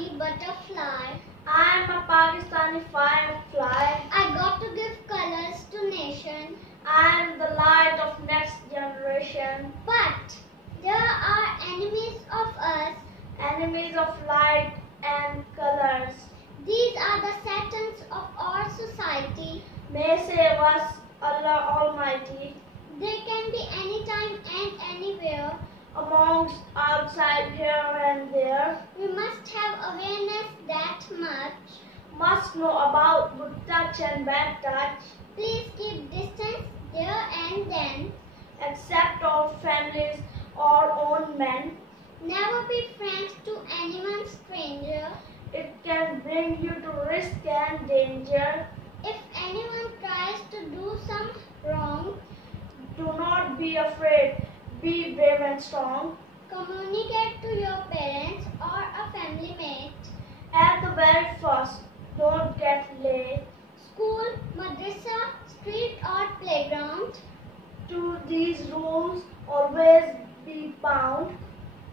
Pakistani butterfly. I am a Pakistani firefly. I got to give colors to nation. I am the light of next generation. But there are enemies of us. Enemies of light and colors. These are the Satans of our society. May save us Allah Almighty. They can be anytime and anywhere. Amongst, outside, here and there. We must have awareness that much. Must know about good touch and bad touch. Please keep distance there and then. Accept our families, our own men. Never be friends to anyone stranger. It can bring you to risk and danger. If anyone tries to do some wrong, do not be afraid. Be brave and strong. Communicate to your parents or a family mate. At the very first, don't get late. School, madrasa, street or playground. To these rules, always be bound.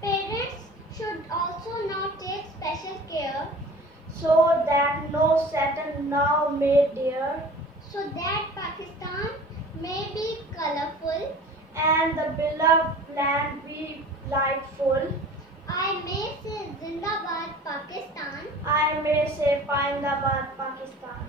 Parents should also now take special care, so that no Satan now may dare, so that Pakistan may be colorful and the beloved land be lightful. I may say Zindabad Pakistan. I may say Paindabad Pakistan.